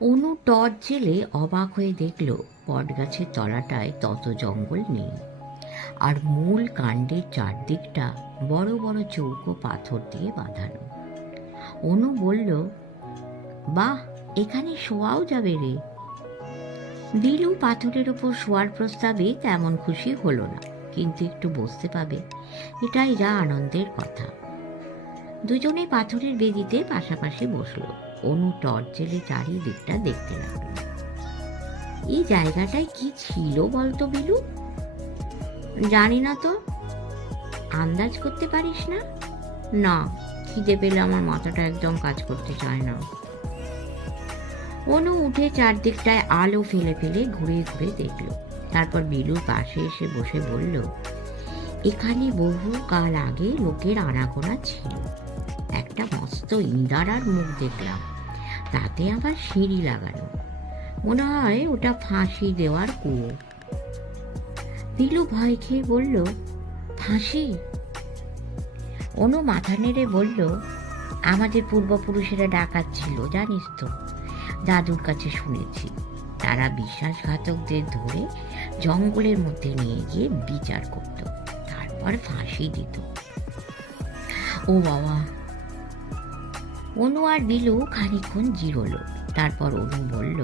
অনু torch জেলে অবাক হয়ে দেখল বটগাছের তলাটায় তত জঙ্গল নেই, আর মূল কাণ্ডের চারদিকটা বড় বড় চৌকো পাথর দিয়ে বাঁধানো। অনু বলল, বাহ, এখানে শোয়াও যাবে রে। বিলু পাথরের ওপর শোয়ার প্রস্তাবে তেমন খুশি হলো না, কিন্তু একটু বসতে পাবে, এটাই যা আনন্দের কথা। দুজনে পাথরের বেদিতে পাশাপাশি বসলো। অনু টর্চ জেলে চারিদিকটা দেখতে লাগলো। এই জায়গাটায় কি ছিল বলতো বিলু? জানি না তো। আন্দাজ করতে পারিস না? না, খিদে পেলে আমার মাথাটা একদম কাজ করতে চায় না। অনু উঠে চারদিকটায় আলো ফেলে ফেলে ঘুরে ঘুরে দেখলো। তারপর বিলুর পাশে এসে বসে বলল, এখানে বহু কাল আগে লোকের আনাগোনা ছিল। একটা মস্ত ইন্দারার মুখ দেখলাম, তাতে আবার সিঁড়ি লাগানো। মনে হয় ওটা ফাঁসি দেওয়ার কুয়ো। বিলু ভয় খেয়ে বলল, ফাঁসি? অনু মাথা নেড়ে বলল, আমাদের পূর্বপুরুষেরা ডাকাত ছিল, জানিস তো। দাদুর কাছে শুনেছি তারা বিশ্বাসঘাতকদের ধরে জঙ্গলের মধ্যে নিয়ে গিয়ে বিচার করত, তারপর ফাঁসি দিত। ও বাবা! অনু আর বিলু খানিকক্ষণ জিরোলো। তারপর অনু বলল,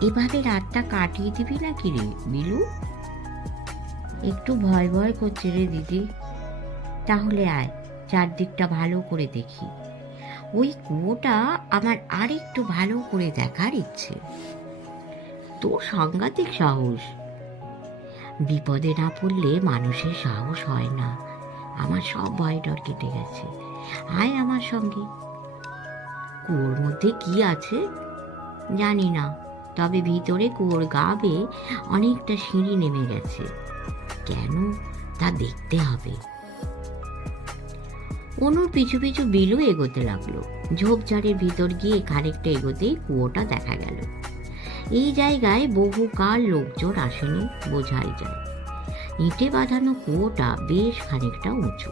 এভাবে রাতটা কাটিয়ে দিবি নাকি রে বিলু? একটু ভয় ভয় করছে রে দিদি। তাহলে আয়, চারদিকটা ভালো করে দেখি। ওই কুয়োটা আমার আর একটু ভালো করে দেখার ইচ্ছে। তোর সাংঘাতিক সাহস। বিপদে না পড়লে মানুষের সাহস হয় না। আমার সব ভয় ডর কেটে গেছে। আয় আমার সঙ্গে। কুয়োর মধ্যে কি আছে জানি না, তবে ভিতরে কুয়োর গা বেয়ে অনেকটা সিঁড়ি নেমে গেছে। কেন তা দেখতে হবে। অনুর পিছু পিছু বিলু এগোতে লাগলো। ঝোপঝাড়ের ভিতর গিয়ে খানিকটা এগোতেই কুয়োটা দেখা গেল। এই জায়গায় বহুকাল লোকজন আসেনি বোঝাই যায়। ইটে বাঁধানো কুয়োটা বেশ খানিকটা উঁচু।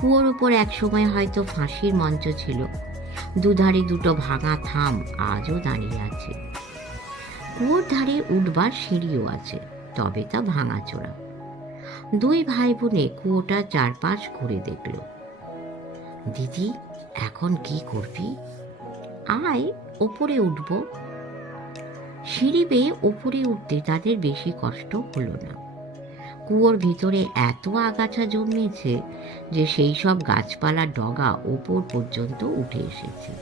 কুয়োর উপর একসময় হয়তো ফাঁসির মঞ্চ ছিল। দুধারে দুটো ভাঙা থাম আজও দাঁড়িয়ে আছে। কুয়োর ধারে উঠবার সিঁড়িও আছে, তবে তা ভাঙাচোরা। দুই ভাই বোনে কুয়োটা চারপাশ ঘুরে দেখল। দিদি, এখন কি করবি? আয়, ওপরে উঠব। সিঁড়ি বেয়ে ওপরে উঠতে তাদের বেশি কষ্ট হলো না। কুয়োর ভিতরে এত আগাছা জন্মেছে যে সেই সব গাছপালার ডগা ওপর পর্যন্ত উঠে এসেছে।